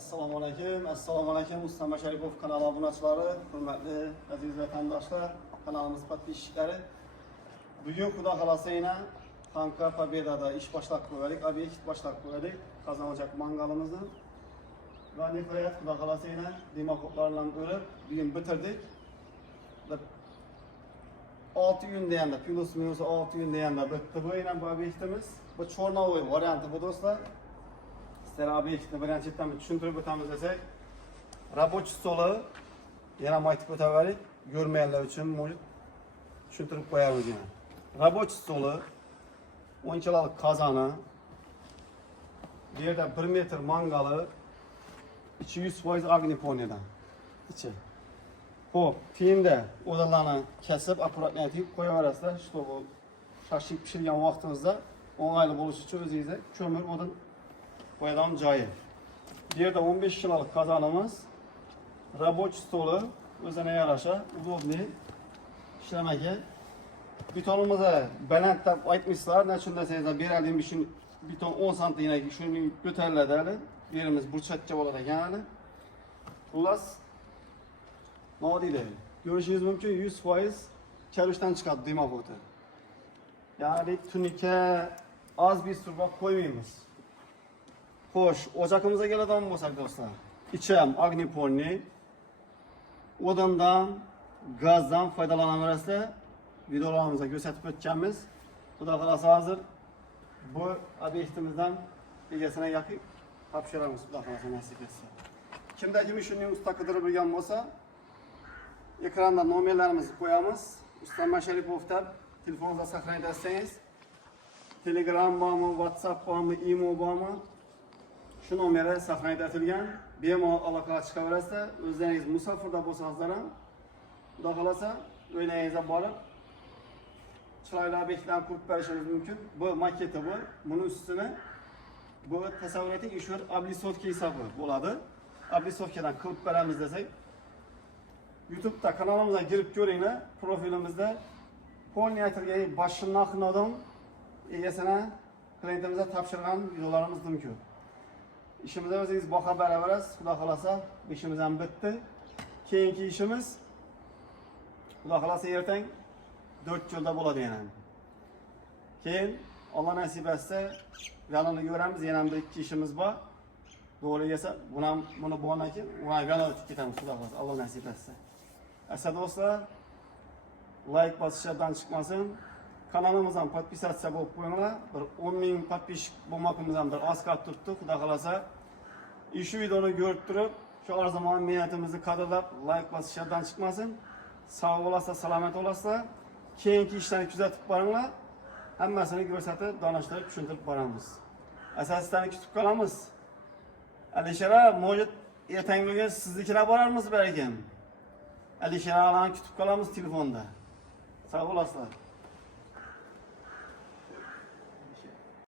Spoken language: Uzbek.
Assalomu alaykum. Ustama Sharipov kanali obunachilari, hurmatli aziz vatandoshlar, kanalimiz podpischiklari. Bugun xudo xolasa yana Xanka Pobedada ish boshlab qo'ydik, obyekt boshlab qo'ydik. Qozonojak mangalimizni. Va nihoyat xudo xolasa yana demoqotlardan o'rib, bugun bitirdik. 6 kunda ham, plus minus 6 kunda ham bitti bu yana bu obyektimiz. Bu chornovoy varianti bu do'stlar. Sizlar obyektni birinchidan tushuntirib o'tamiz desak, рабочий stoli yana aytib o'taverik, ko'rmaganlar uchun tushuntirib qo'yamiz yana. Рабочий stoli, o'yinchilik qozoni, bu yerda 1 metr mangali, ichi 100% agniponiyadan. Ichi. Xo'p, keyinda o'dalarni kesib, akkuratni aytib qo'yaverasizlar, чтобы shashib pishirgan vaqtingizda o'ng'ayli bo'lishi uchun o'zingizga ko'mir o'din qo'yadigan joyi. Bu yerda 15 kilolik qozonimiz, рабочий stoli, o'ziga yarasha, удобный ishlamaga. Betonimizga baland deb aytmışlar, nechun desangizlar, beradigan beton 10 sm shuni ko'tariladi. Yerimiz burchakcha bo'ladi ekan. Xullas, nodiyda. Ko'rishingiz mumkin 100% chalishdan chiqadi demoq o'ti. Ya'ni tunika oz bir surboq qo'ymaymiz. Xo'sh, o'chaqimizga keladigan bo'lsak do'stlar, ichi ham agniponni, o'dindan, gazdan foydalanaverasizlar. Videolarimizda ko'rsatib o'tganmiz. Xudo xolasa hozir bu obyektimizdan egasini yoqib topshiramiz, xudo xolasa nasib etsa. Kimda kim shuni usta qidirib bilgan bo'lsa, ekranda nomerlarimizni qo'yamiz. Ustama Sharipov deb telefoningizda saqlayib etsangiz, Telegram bormi, WhatsApp bormi, email bormi? Shu nomerga saqlanib etilgan. Bemalol aloqaga chiqaverasizlar. O'zingiz musofirda bo'lsangizlar ham, xudo xolasa o'ylaringizga borib chiroyli obyektlarni qurib berishingiz mumkin. Bu maketi bu. Buni ustini bu tasavvur eting, shu oblisovka hisobi bo'ladi. Oblisovkadan qilib beramiz desak, YouTube'da kanalimizga girib ko'ringlar. Profilimizda polniy aytilgan boshini xonadon egasini klientimizga topshirgan videolarimiz mumkin. İşimizde o'zingiz boqa beraverasiz. Xudo xolasa ishimiz ham bitdi. Keyingi ishimiz xudo xolasa ertang 4 yo'lda bo'ladi yana. Keyin Alloh nasib etsa, yonini ko'ramiz, yana bir ikki ishimiz bor. To'g'ri desa, buni bo'lgan keyin yana o'tib ketamiz xudo xolasa, Alloh nasib etsa. Asad do'stlar, like bosishdan chiqmasin. Kanalimizdan podpisatsiya bo'lib qo'yinglar. Bir 10 ming podpishik bo'lmoqimizdan bir oz qolib turibdi. Xudo xolasa, shu videoni ko'rib turib, shu arzamon niyatimizni qadrlab, like bosishdan chiqmasin. Sog' bo'lasizlar, salomat bo'lasizlar. Keyingi ishlarni kuzatib boringlar. Hammasini ko'rsatib, donishtirib, tushuntirib boramiz. Asosdan kutib qolamiz. Alishara, mo'jid ertangi bugun siznikilar borarmiz balkim. Alisharalarni kutib qolamiz telefonda. Sog' bo'lasizlar.